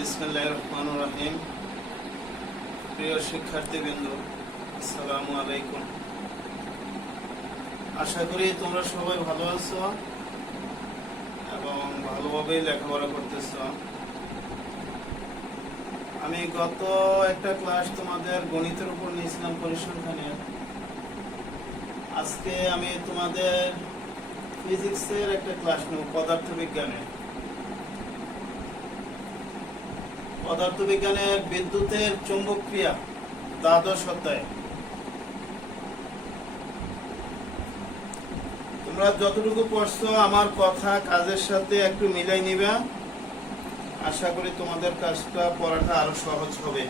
বিসমিল্লাহির রহমানির রহিম। প্রিয় শিক্ষার্থীবৃন্দ, আসসালামু আলাইকুম। আশা করি তোমরা সবাই ভালো আছো এবং ভালোভাবে লেখাপড়া করতেছ। আমি গত একটা ক্লাস তোমাদের গণিতের উপর নিয়েছিলাম, পরিসংখ্যানের। আজকে আমি তোমাদের ফিজিক্সের একটা ক্লাস নেব, পদার্থবিজ্ঞানের বিদ্যুতের চৌম্বক ক্রিয়া, দ্বাদশ অধ্যায়। তোমরা যতটুকু পড়ছো আমার কথা কাজের সাথে একটু মিলাই নিবা। আশা করি তোমাদের কাজটা পড়াটা আরো সহজ হবে।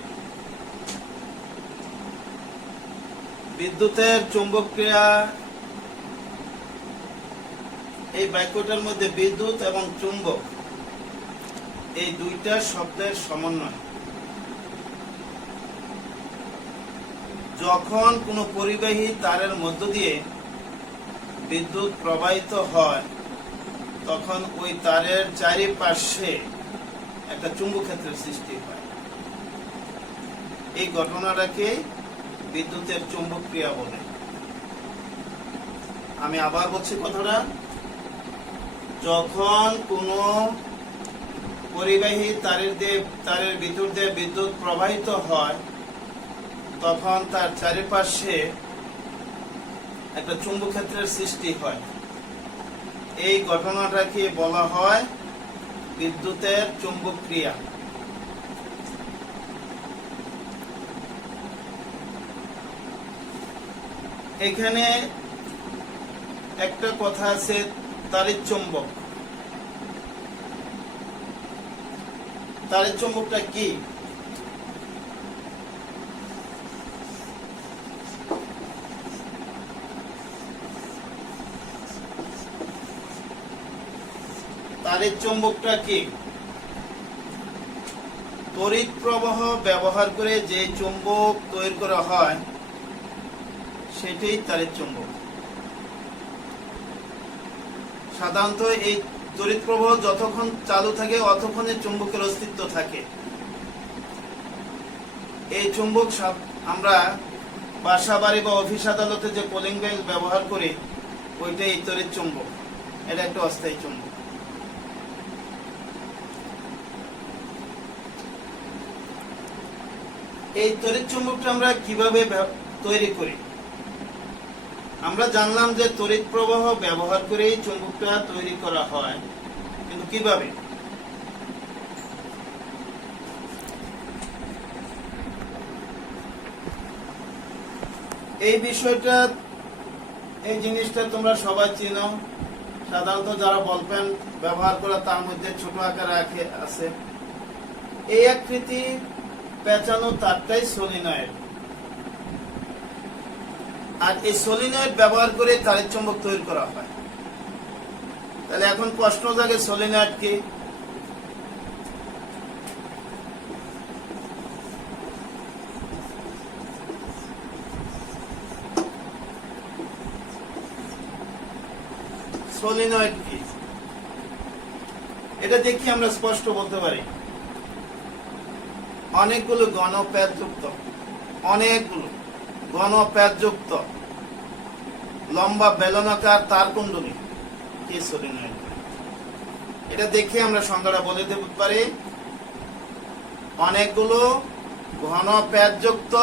বিদ্যুতের চৌম্বক ক্রিয়া, এই বাক্যটার মধ্যে বিদ্যুৎ এবং চুম্বক এই দুইটা শব্দের সমন্বয়। যখন কোনো পরিবাহী তারের মধ্য দিয়ে বিদ্যুৎ প্রবাহিত হয় তখন ওই তারের চারিপাশে একটা চুম্বক ক্ষেত্রের সৃষ্টি হয়। এই ঘটনাটাকে বিদ্যুতের চৌম্বক ক্রিয়া বলে। আমি আবার বলছি কথাটা, যখন কোনো পরিবাহী তারের ভিতর দিয়ে বিদ্যুৎ প্রবাহিত হয় তখন তার চারিপাশে একটা চুম্বক ক্ষেত্রের সৃষ্টি হয়। এই ঘটনাটাকে বলা হয় বিদ্যুতের চৌম্বক ক্রিয়া। এখানে একটা কথা আছে, তারের চৌম্বক। তারের চৌম্বকটা কি? তারের চৌম্বকটা কি? তড়িৎ প্রবাহ ব্যবহার করে যে চৌম্বক তৈরি করা হয় সেটাই তারের চৌম্বক। সাধারণত এই তড়িৎ প্রবাহ যতক্ষণ চালু থাকে ততক্ষণে চুম্বকের অস্তিত্ব থাকে। এই চুম্বক আমরা বাসা বাড়ি বা অফিস আদালতে যে পোলিং বেল ব্যবহার করি ওইটাই তড়িৎ চুম্বক। এটা একটা অস্থায়ী চুম্বক। এই তড়িৎ চুম্বকটা আমরা কিভাবে তৈরি করি? আমরা জানলাম যে তড়িৎ প্রবাহ ব্যবহার করে এই চুম্বকটা তৈরি করা হয়, কিন্তু কিভাবে? এই বিষয়টা, এই জিনিসটা তোমরা সবাই চিনো। সাধারণত যারা বল পেন ব্যবহার করে তার মধ্যে ছোট আকারে আছে। এই আকৃতি পেঁচানো তারটাই সলিনয়েড। আর এই সলিনয়েড ব্যবহার করে তারের চৌম্বক তৈরি করা হয়। তাহলে এখন প্রশ্ন জাগে, সলিনয়েড কি? সলিনয়েড কি? এটা দেখি আমরা স্পষ্ট বলতে পারি। অনেকগুলো ঘনপ্যাচযুক্ত লম্বা বেলনাকার তারকুণ্ডলী কি সলিনয়েড। এটা দেখে আমরা সংজ্ঞাটা বলে দিতে পারি। অনেকগুলো ঘনপ্যাচযুক্ত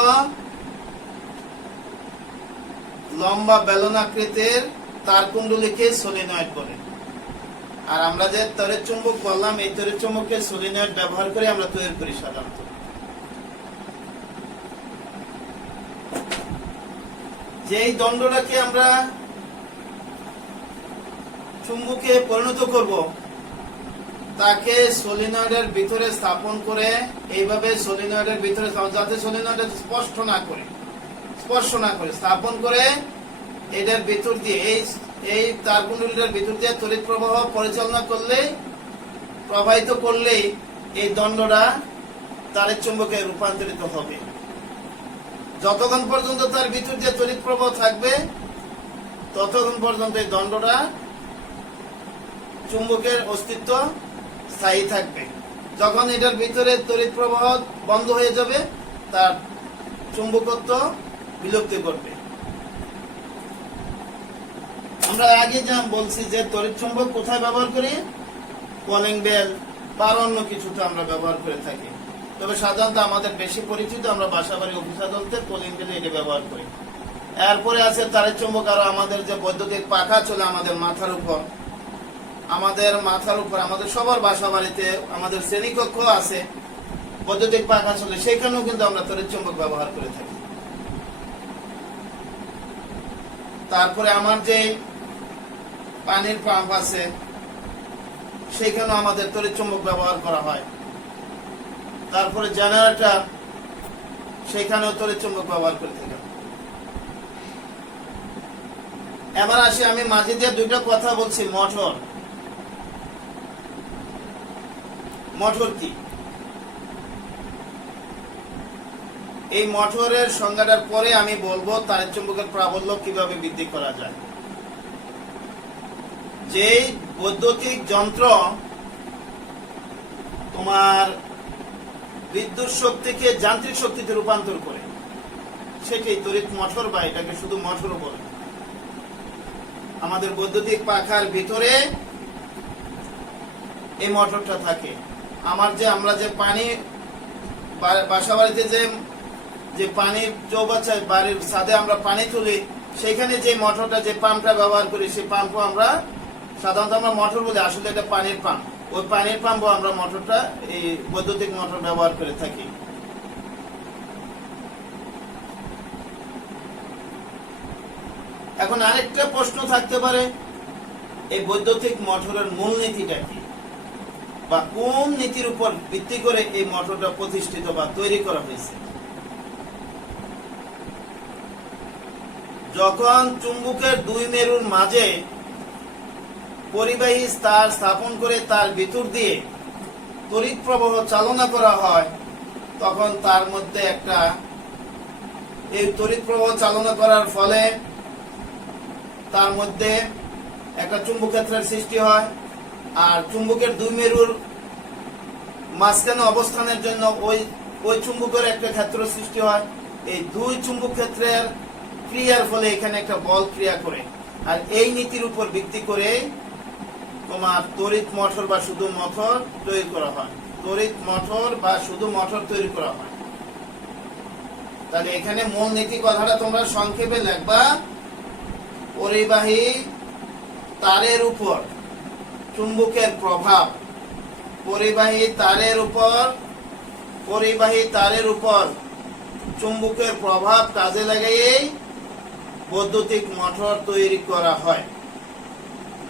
লম্বা বেলনাকৃতির তারকুণ্ডলীকে সলিনয়েড বলে। আর আমরা যে তড়িৎ চুম্বক বললাম, এই তড়িৎ চুম্বককে সলিনয়েড ব্যবহার করে আমরা তৈরি করি সাধারণত। যেই দণ্ডটাকে আমরা চুম্বকে পরিণত করব তাকে সলিনয়েডের ভিতরে স্থাপন করে, এইভাবে সলিনয়েডের ভিতরে যাতে সলিনয়েড স্পর্শ না করে স্থাপন করে এটার ভিতর দিয়ে এই তারকুণ্ডলীটার ভিতর দিয়ে তড়িৎ প্রবাহ পরিচালনা প্রবাহিত করলেই এই দণ্ডটা তারের চুম্বকে রূপান্তরিত হবে। যতক্ষণ পর্যন্ত তার ভিতর দিয়ে তড়িৎ প্রবাহ থাকবে ততক্ষণ পর্যন্ত এই দণ্ডটা চুম্বকের অস্তিত্ব স্থায়ী থাকবে। যখন এটার ভিতরে তড়িৎ প্রবাহ বন্ধ হয়ে যাবে, তার চুম্বকত্ব বিলুপ্তি করবে। আমরা আগে যা বলছি যে তড়িৎ চুম্বক কোথায় ব্যবহার করি, কলিং বেল বা অন্য কিছুতে আমরা ব্যবহার করে থাকি। তবে সাধারণত আমাদের বেশি পরিচিত, আমরা বাসাবাড়ি অফিস আদালতে কলিং বেল এটা ব্যবহার করি। এরপরে আছে তারের চুম্বক, আর আমাদের যে বৈদ্যুতিক পাখা চলে আমাদের মাথার উপর, আমাদের সবার বাসা বাড়িতে আমাদের শ্রেণীকক্ষ আছে, বৈদ্যুতিক পাখা চলে, সেখানেও কিন্তু আমরা তড়িৎ চুম্বক ব্যবহার করে থাকি। তারপরে আমার যে পানির পাম্প আছে, সেখানেও আমাদের তড়িৎ চুম্বক ব্যবহার করা হয়। তারপরে জেনারেটর, সেখানেও তড়িৎ চুম্বক ব্যবহার করে থাকি। এবার আসি, আমি মাঝে দিয়ে দুইটা কথা বলছি। মোটর কি? এই মোটরের সংজ্ঞাটার পরে আমি বলবো তারের চুম্বকের প্রাবল্য কিভাবে বৃদ্ধি করা যায়। যে বৈদ্যুতিক যন্ত্র তোমার বিদ্যুৎ শক্তিকে যান্ত্রিক শক্তিতে রূপান্তর করে, সেটাই তড়িৎ মোটর, বা এটাকে শুধু মোটরও বলে। আমাদের বৈদ্যুতিক পাখার ভিতরে এই মোটরটা থাকে। আমরা যে পানি বাসা বাড়িতে যে পানি চৌবাচ্চায় বাড়ির ছাদে আমরা পানি তুলি, সেখানে যে মোটরটা, যে পাম্পটা ব্যবহার করি, সেই পাম্পও আমরা সাধারণত আমরা মোটর বলি, আসলে এটা পানির পাম্প। ওই পানির পাম্পও আমরা মোটরটা, এই বৈদ্যুতিক মোটর ব্যবহার করে থাকি। এখন আরেকটা প্রশ্ন থাকতে পারে, এই বৈদ্যুতিক মোটরের মূলনীতিটা কি, বা কোন নীতির উপর ভিত্তি করে এই মোটরটা প্রতিষ্ঠিত বা তৈরি করা হয়েছে। যখন চুম্বকের দুই মেরুর মাঝে পরিবাহী তার স্থাপন করে তার ভিতর দিয়ে তড়িৎ প্রবাহ চালনা করা হয়, তখন তার মধ্যে এই তড়িৎ প্রবাহ চালনা করার ফলে তার মধ্যে একটা চুম্বক ক্ষেত্রের সৃষ্টি হয়। আর চুম্বকের দুই মেরুর মাঝখানে অবস্থানের জন্য ওই চুম্বকের একটা ক্ষেত্র সৃষ্টি হয়। এই দুই চুম্বক ক্ষেত্রের ক্রিয়ার ফলে এখানে একটা বল ক্রিয়া করে। আর এই নীতির উপর ভিত্তি করে তোমার তড়িৎ মোটর বা শুধু মোটর তৈরি করা হয়। তাহলে এখানে মূল নীতি কথাটা তোমরা সংক্ষেপে লিখবা। পরিবাহী তারের উপর চুম্বকের প্রভাব, পরিবাহী তারের উপর চুম্বকের প্রভাব কাজে লাগিয়েই বৈদ্যুতিক মোটর তৈরি করা হয়।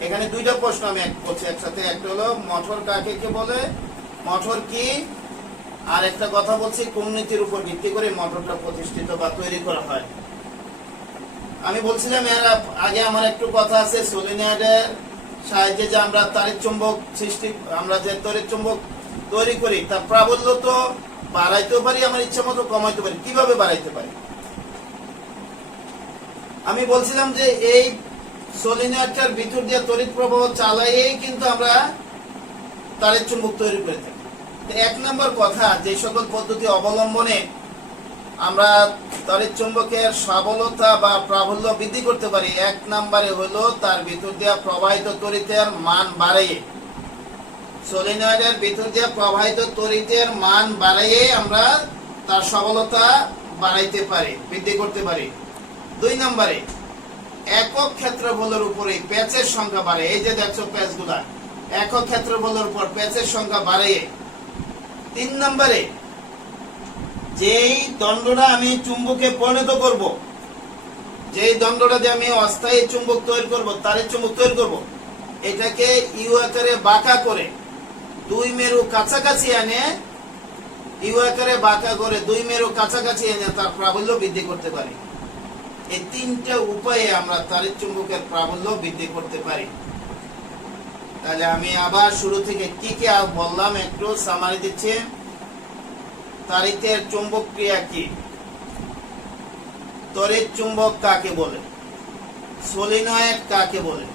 এখানে দুইটা প্রশ্ন আমি করছি একসাথে। একটা হলো মোটর কাকে বলে, মোটর কি, আর একটা কথা বলছি কোন নীতির উপর ভিত্তি করে মোটরটা প্রতিষ্ঠিত বা তৈরি করা হয়। আমি বলছিলাম এর আগে, আমার একটু কথা আছে সলিনয়েডের সাহায্যে যে আমরা তারের চুম্বক আমরা যে তড়িৎ চুম্বক তৈরি করি, তার প্রাবল্য তো বাড়াইতেও পারি, আমার ইচ্ছা মতো কমাইতে পারি। কিভাবে বাড়াইতে পারি? আমি বলছিলাম যে এই সলিনয়েডটার ভিতর দিয়ে তড়িৎ প্রবাহ চালাইয়েই কিন্তু আমরা তারের চুম্বক তৈরি করে থাকি। এক নম্বর কথা, যে সকল পদ্ধতি অবলম্বনে আমরা তড়িৎ চুম্বকের সবলতা বা প্রাবল্য বৃদ্ধি করতে পারি, এক নম্বরে হলো তার ভিতর দিয়ে প্রবাহিত তড়িতের মান বাড়াইয়ে, সলিনয়েডের ভিতর দিয়ে প্রবাহিত তড়িতের মান বাড়াইয়ে আমরা তার সবলতা বাড়াইতে পারি, বৃদ্ধি করতে পারি। দুই নম্বরে একক ক্ষেত্রফলের উপরে প্যাচের সংখ্যা বাড়ে। এই যে দেখছো প্যাচগুলা, একক ক্ষেত্রফলের উপর প্যাচের সংখ্যা বাড়ে। তিন নম্বরে যেই দণ্ডটা আমি চুম্বকে পরিণত করব, যেই দণ্ডটা দিয়ে আমি অস্থায়ী চুম্বক তৈরি করব, তারের চুম্বক তৈরি করব, এটাকে ইউ আকারে বাঁকা করে দুই মেরু কাছাকাছি এনে, দুই মেরু কাছাকাছি এনে তার প্রাবল্য বৃদ্ধি করতে পারি। এই তিনটা উপায়ে আমরা তারের চুম্বকের প্রাবল্য বৃদ্ধি করতে পারি। তাহলে আমি আবার শুরু থেকে কি কি বললাম একটু সামারি দিচ্ছি। তারিতের চুম্বক ক্রিয়া কি, তড়িৎ চুম্বক কাকে বলে, সলিনয়েড কাকে বলে,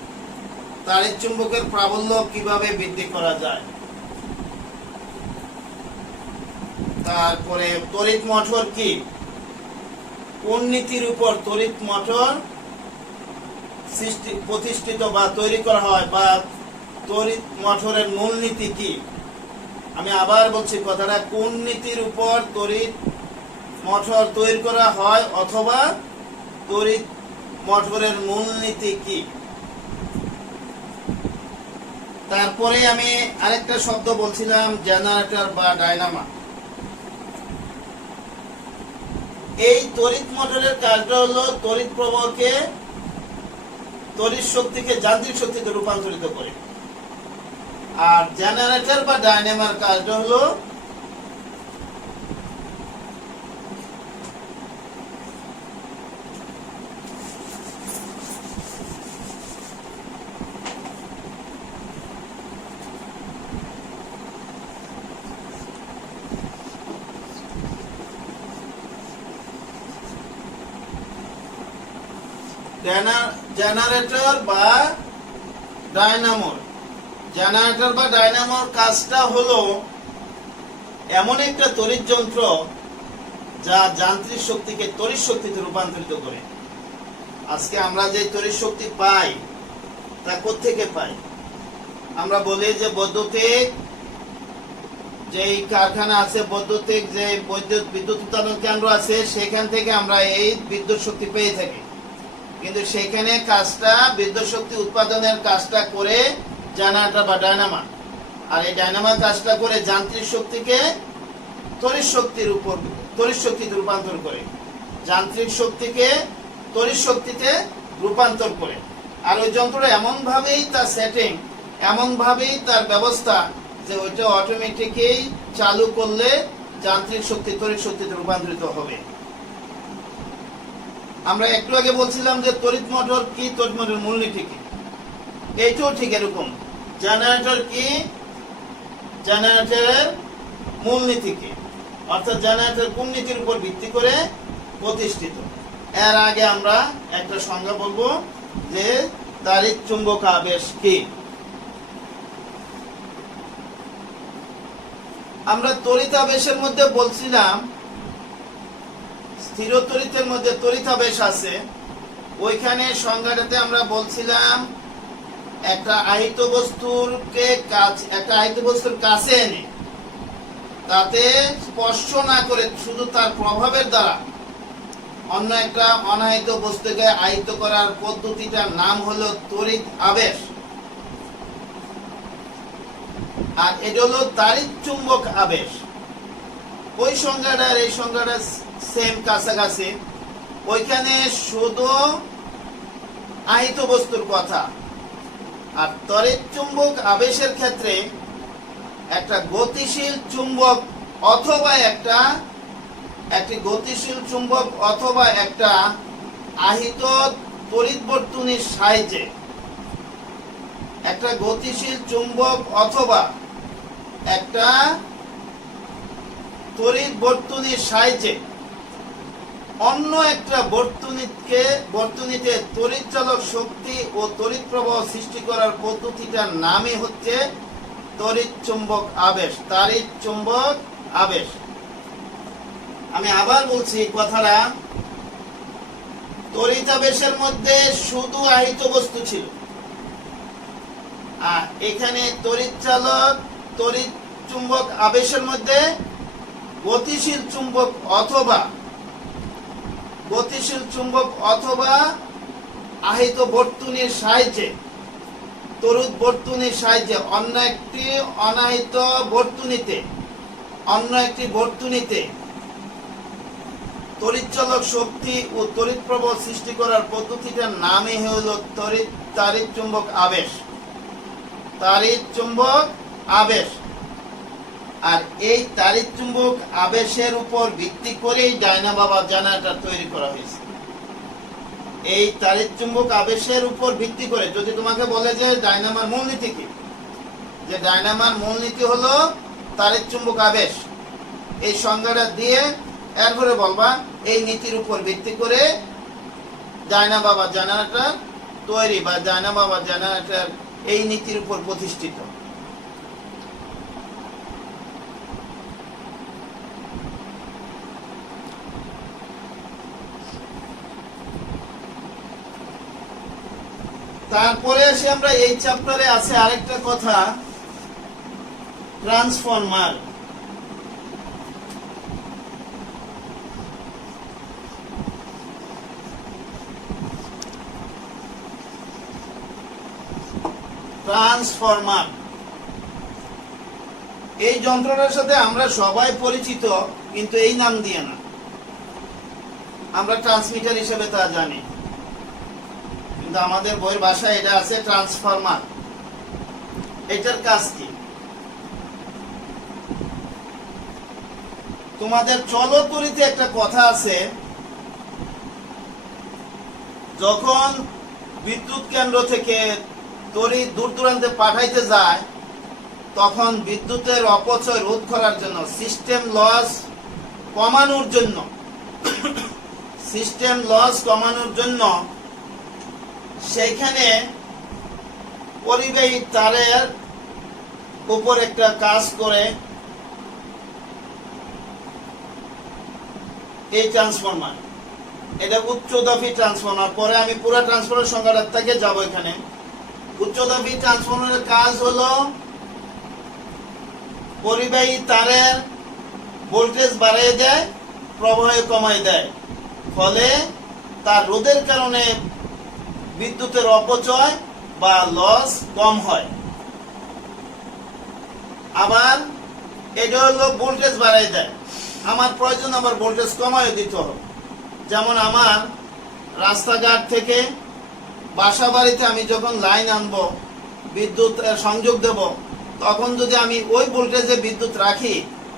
তারের চুম্বকের প্রাবল্য কিভাবে বৃদ্ধি করা যায়। তারপরে তড়িৎ মোটর কি, কোন নীতির উপর তড়িৎ মোটর প্রতিষ্ঠিত বা তৈরি করা হয়, বা তড়িৎ মোটরের মূলনীতি কি। আমি আবার বলছি কথাটা, কোন নীতির উপর তড়িৎ মোটর তৈরি করা হয় অথবা তড়িৎ মোটরের মূলনীতি কি। তারপরে আমি আরেকটা শব্দ বলছিলাম, জেনারেটর বা ডায়নামা। এই তড়িৎ মোটরের কাজটা হলো তড়িৎ প্রবাহকে, তড়িৎ শক্তিকে যান্ত্রিক শক্তিতে রূপান্তরিত করে। আর জেনারেটর বা ডায়নামার কাজটা হলো জেনারেটর বা ডায়নামোর। জেনারেটর বা ডায়নামোর কাজটা হলো এমন একটা তড়িৎ যন্ত্র যা যান্ত্রিক শক্তিকে তড়িৎ শক্তিতে রূপান্তরিত করে। আজকে আমরা যে তড়িৎ শক্তি পাই তা কোত্থেকে পাই? আমরা বলি যে বৈদ্যুতিক যে কারখানা আছে, বৈদ্যুতিক যে বিদ্যুৎ উৎপাদন কেন্দ্র আছে, সেখান থেকে আমরা এই বিদ্যুৎ শক্তি পেয়ে থাকি। কিন্তু সেখানে কাজটা, বিদ্যুৎ শক্তি উৎপাদনের কাজটা করে জেনারেটর বা ডায়নামা। আর এই ডায়নামা কাজটা করে যান্ত্রিক শক্তিকে তড়িৎ শক্তিতে রূপান্তর করে, যান্ত্রিক শক্তিকে তড়িৎ শক্তিতে রূপান্তর করে। আর ওই যন্ত্রটা এমন ভাবেই তার সেটিং, এমন ভাবেই তার ব্যবস্থা যে ওইটা অটোমেটিকই চালু করলে যান্ত্রিক শক্তি তড়িৎ শক্তিতে রূপান্তরিত হবে। আমরা একটু আগে বলছিলাম যে তড়িৎ মোটর কি, তড়িৎ মোটরের মূলনীতি কি। এইটাও ঠিক এরকম। জেনারেটর কি, জেনারেটরের মূলনীতি কি, অর্থাৎ জেনারেটর কোন নীতির উপর ভিত্তি করে প্রতিষ্ঠিত। এর আগে আমরা একটা সংজ্ঞা বলবো যে তাড়িৎ চুম্বক আবেশ কি। আমরা তড়িৎ আবেশের মধ্যে বলছিলাম, স্থির তড়িতের মধ্যে তড়িৎ আবেশ আছে। ওইখানে সংজ্ঞাটাতে আমরা বলছিলাম একটা আহিত বস্তুর কাছে এনে তাতে স্পর্শ না করে শুধু তার প্রভাবের দ্বারা অন্য একটা অনাহিত বস্তুকে আহিত করার পদ্ধতিটার নাম হলো তড়িৎ আবেশ। আর এটা হলো তাড়িৎ চুম্বক আবেশ। ওই সংজ্ঞাটা আর এই সংজ্ঞাটা সেম, কাছাকাছি। ওইখানে শুধু আহিত বস্তুর কথা। আর তড়িৎ চুম্বক আবেশের ক্ষেত্রে একটা গতিশীল চুম্বক অথবা একটি গতিশীল চুম্বক অথবা একটা আহিত তড়িৎ বর্তুনীর সাহায্যে, একটা গতিশীল চুম্বক অথবা একটা তড়িৎ বর্তুনীর সাহায্যে অন্য একটা বর্তুনীতে তড়িৎ চালক শক্তি ও তড়িৎ প্রবাহ সৃষ্টি করার পদ্ধতিটার নামই হচ্ছে তড়িৎ চুম্বক আবেশ, তাড়িৎ চুম্বক আবেশ। আমি আবার বলছি কথাটা, তড়িৎ আবেশের মধ্যে শুধু আহিত বস্তু ছিল, আর এখানে তড়িৎ চুম্বক আবেশের মধ্যে গতিশীল চুম্বক অথবা আহিত বর্তুনীর সাহায্যে, তড়িৎ বর্তুনীর সাহায্যে অন্য একটি বর্তুনীতে তড়িৎচালক শক্তি ও তড়িৎ প্রবাহ সৃষ্টি করার পদ্ধতিটার নামই হলো তাড়িৎ চুম্বক আবেশ, তাড়িৎ চুম্বক আবেশ। আর এই তাড়িৎ চুম্বক আবেশের উপর ভিত্তি করেই ডায়নামা বা জেনারেটর তৈরি করা হয়েছে। এই তাড়িৎ চুম্বক আবেশের উপর ভিত্তি করে যদি তোমাকে বলে যে ডায়নামার মূলনীতি কি, যে ডায়নামার মূলনীতি হলো তাড়িৎ চুম্বক আবেশ, এই সংজ্ঞাটা দিয়ে এরপরে বলবা এই নীতির উপর ভিত্তি করে ডায়নামা বা জেনারেটর তৈরি, বা ডায়নামা বা জেনারেটর এই নীতির উপর প্রতিষ্ঠিত। তারপরে আসি আমরা এই চ্যাপ্টারে আছে আরেকটা কথা, ট্রান্সফরমার। ট্রান্সফরমার এই যন্ত্রটার সাথে আমরা সবাই পরিচিত, কিন্তু এই নাম দিয়ে না, আমরা ট্রান্সমিটার হিসেবে তা জানি, কিন্তু আমাদের বইয়ের ভাষায় এটা আছে ট্রান্সফরমার। এটার কাজ কি? তোমাদের চলতরিতে একটা কথা আছে, যখন বিদ্যুৎ কেন্দ্র থেকে তড়িৎ দূর দূরান্তে পাঠাইতে যায়, তখন বিদ্যুতের অপচয় রোধ করার জন্য, সিস্টেম লস কমানোর জন্য, সিস্টেম লস কমানোর জন্য সেইখানে পরিবাহী তারের উপর একটা কাজ করে এই ট্রান্সফরমার। এটা উচ্চদাপী ট্রান্সফরমার। পরে আমি পুরো ট্রান্সফরমার সংখ্যাটা থেকে যাব। এখানে উচ্চদাপী ট্রান্সফরমারের কাজ হলো পরিবাহী তারের ভোল্টেজ বাড়িয়ে দেয়, প্রবাহ কমাই দেয়, ফলে তার রোধের কারণে বিদ্যুতের অপচয় বা লস কম হয়। আবার এটা হলো ভোল্টেজ বাড়াই দেয়, আমার প্রয়োজন আবার ভোল্টেজ কমাই দিতে হবে। যেমন আমার রাস্তাঘাট থেকে বাসা বাড়িতে আমি যখন লাইন আনবো, বিদ্যুৎ সংযোগ দেব, তখন যদি আমি ওই ভোল্টেজে বিদ্যুৎ রাখি,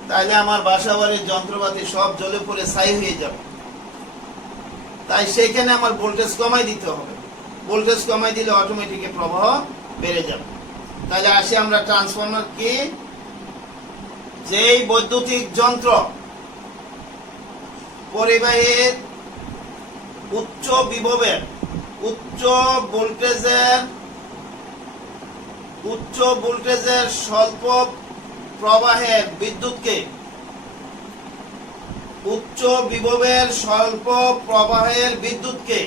তাহলে আমার বাসা বাড়ির যন্ত্রপাতি সব জ্বলে পড়ে ছাই হয়ে যাবে। তাই সেখানে আমার ভোল্টেজ কমাই দিতে হবে। ভোল্টেজ কমাই দিলে অটোমেটিক প্রবাহ বেড়ে যাবে। তাহলে আসি আমরা ট্রান্সফরমার কি? যেই বৈদ্যুতিক যন্ত্র পরিবাহীর উচ্চ বিভবের, উচ্চ ভোল্টেজের স্বল্প প্রবাহের বিদ্যুৎকে, উচ্চ বিভবের স্বল্প প্রবাহের বিদ্যুৎকে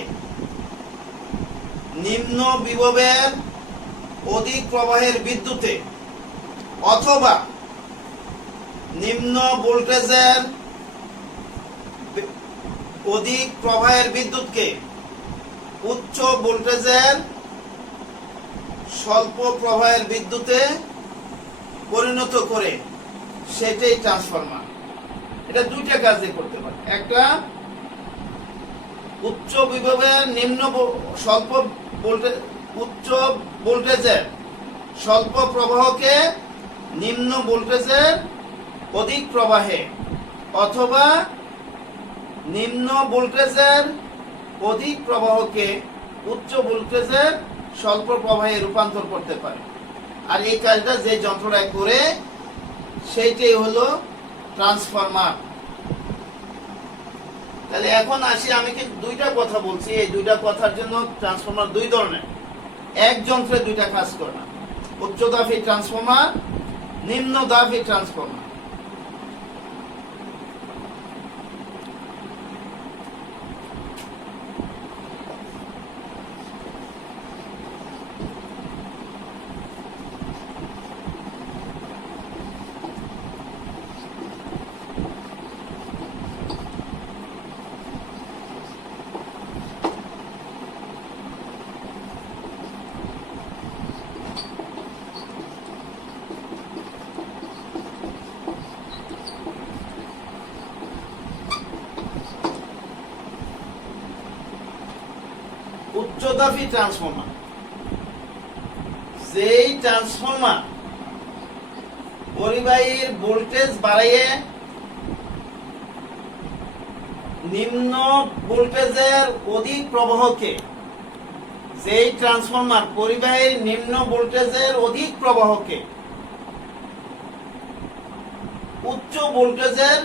নিম্ন বিভবের অধিক প্রবাহের বিদ্যুতে, অথবা নিম্ন ভোল্টেজের অধিক প্রবাহের বিদ্যুৎকে উচ্চ ভোল্টেজের স্বল্প প্রবাহের বিদ্যুতে পরিণত করে, সেটাই ট্রান্সফরমার। এটা দুইটা কাজে করতে পারে। একটা, উচ্চ বিভবের উচ্চ ভোল্টেজের স্বল্প প্রবাহকে নিম্ন ভোল্টেজের অধিক প্রবাহে, অথবা নিম্ন ভোল্টেজের অধিক প্রবাহকে উচ্চ ভোল্টেজের স্বল্প প্রবাহে রূপান্তর করতে পারে। আর এই কাজটা যে যন্ত্রটা করে, সেইটাই হলো ট্রান্সফরমার। তাহলে এখন আসি, আমি কি দুইটা কথা বলছি, এই দুইটা কথার জন্য ট্রান্সফরমার দুই ধরনের, এক যন্ত্রে দুইটা কাজ করে না। উচ্চ দাবি ট্রান্সফরমার, নিম্ন দাবি ট্রান্সফরমার। উচ্চদাবী ট্রান্সফরমার, যেই ট্রান্সফরমার পরিবাহীর ভোল্টেজ বাড়িয়ে নিম্ন ভোল্টেজের অধিক প্রবাহকে, যেই ট্রান্সফরমার পরিবাহীর নিম্ন ভোল্টেজের অধিক প্রবাহকে উচ্চ ভোল্টেজের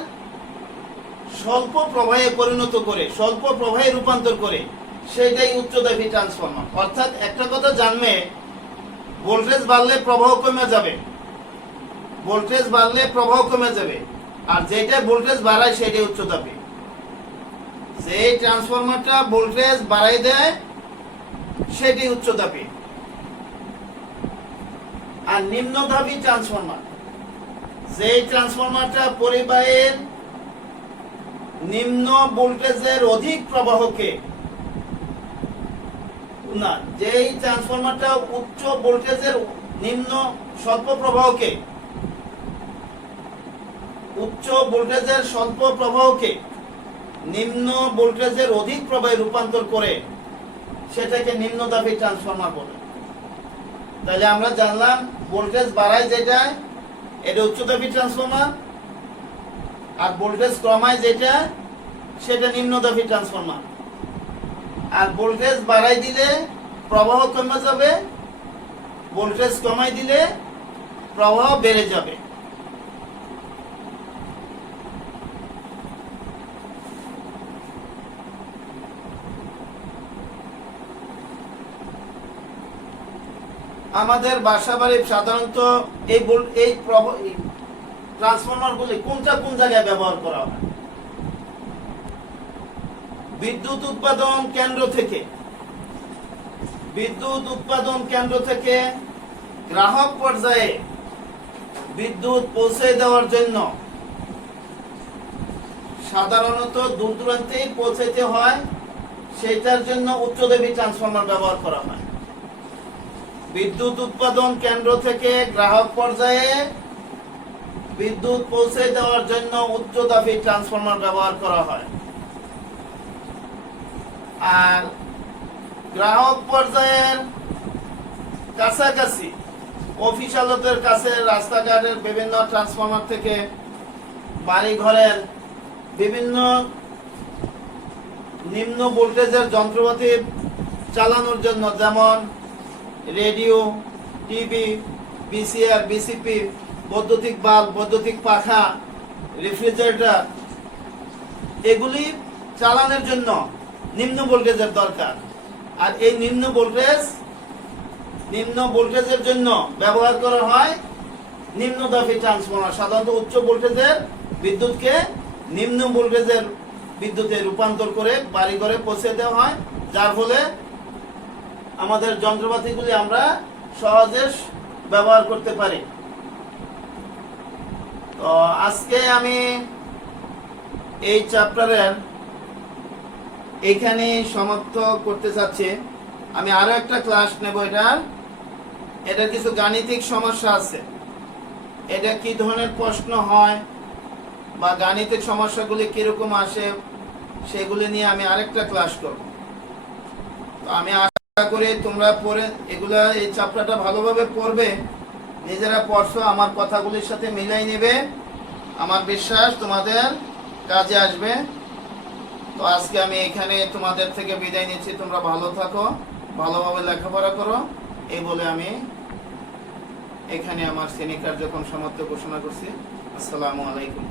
স্বল্প প্রবাহে পরিণত করে, স্বল্প প্রবাহে রূপান্তর করে, সেটাই উচ্চদাবী ট্রান্সফরমার। অর্থাৎ একটা কথা জানবে, ভোল্টেজ বাড়লে প্রবাহ কমে যাবে, ভোল্টেজ বাড়লে প্রবাহ কমে যাবে, আর যেটা ভোল্টেজ বাড়ায় সেটাই উচ্চদাবী। যে ট্রান্সফরমারটা ভোল্টেজ বাড়াই দেয়, সেটাই উচ্চদাবী। আর নিম্নধাবী ট্রান্সফরমার, যেই ট্রান্সফরমারটা পরিবাহীর নিম্ন ভোল্টেজের অধিক প্রবাহকে, না, যেই ট্রান্সফরমারটা উচ্চ ভোল্টেজের নিম্ন স্বল্প প্রবাহকে, উচ্চ ভোল্টেজের স্বল্প প্রবাহকে নিম্ন ভোল্টেজের অধিক প্রবাহে রূপান্তর করে, সেটাকে নিম্নদাবী ট্রান্সফরমার বলে। তাহলে আমরা জানলাম ভোল্টেজ বাড়ায় যেটা, এটা উচ্চদাবী ট্রান্সফরমার, আর ভোল্টেজ কমায় যেটা, সেটা নিম্নদাবী ট্রান্সফরমার। আর ভোল্টেজ বাড়াই দিলে প্রবাহ কমে যাবে, ভোল্টেজ কমাই দিলে প্রবাহ বেড়ে যাবে। আমাদের বাসাবাড়ি সাধারণত এই ট্রান্সফরমার গুলি কোনটা কোন জায়গায় ব্যবহার করা হয়? বিদ্যুৎ উৎপাদন কেন্দ্র থেকে গ্রাহক পর্যায়ে বিদ্যুৎ পৌঁছে দেওয়ার জন্য সাধারণত দূর দূরান্তে পৌঁছাতে হয়, সেটার জন্য উচ্চদাবী ট্রান্সফরমার ব্যবহার করা হয়। বিদ্যুৎ উৎপাদন কেন্দ্র থেকে গ্রাহক পর্যায়ে বিদ্যুৎ পৌঁছে দেওয়ার জন্য উচ্চদাবী ট্রান্সফরমার ব্যবহার করা হয়। আর গ্রাহক পর্যায়ের কাছাকাছি অফিস আদালতের কাছে, রাস্তাঘাটের বিভিন্ন ট্রান্সফরমার থেকে বাড়ি ঘরের বিভিন্ন নিম্ন ভোল্টেজের যন্ত্রপাতি চালানোর জন্য, যেমন রেডিও, টিভি, ভিসিআর, ভিসিপি, বৈদ্যুতিক বাল্ব, বৈদ্যুতিক পাখা, রেফ্রিজারেটর, এগুলি চালানোর জন্য নিম্ন ভোল্টেজের দরকার। আর এই নিম্ন ভোল্টেজের জন্য ব্যবহার করা হয় নিম্নদাবী ট্রান্সফরমার। সাধারণত উচ্চ ভোল্টেজের বিদ্যুৎকে নিম্ন ভোল্টেজের বিদ্যুতে রূপান্তর করে বাড়ি ঘরে পৌঁছে দেওয়া হয়, যার ফলে আমাদের যন্ত্রপাতিগুলি আমরা সহজে ব্যবহার করতে পারি। তো আজকে আমি এই চ্যাপ্টারের এখানে সমাপ্ত করতে চাচ্ছি। আমি আরো একটা ক্লাস নেব। এটার কিছু গাণিতিক সমস্যা আছে, এটা কি ধরনের প্রশ্ন হয় বা গাণিতিক সমস্যাগুলি কিরকম আসে, সেগুলি নিয়ে আমি আরেকটা ক্লাস করব। তো আমি আশা করি তোমরা পড়ে এই চ্যাপ্টারটা ভালোভাবে পড়বে, নিজেরা পড়ছো, আমার কথাগুলির সাথে মিলাই নেবে। আমার বিশ্বাস তোমাদের কাজে আসবে। তো আজকে আমি এখানে তোমাদের থেকে বিদায় নিচ্ছি। তোমরা ভালো থাকো, ভালোভাবে লেখাপড়া করো, এই বলে আমি এখানে আমার শ্রেণী কার্যক্রম সমাপ্ত ঘোষণা করছি। আসসালামু আলাইকুম।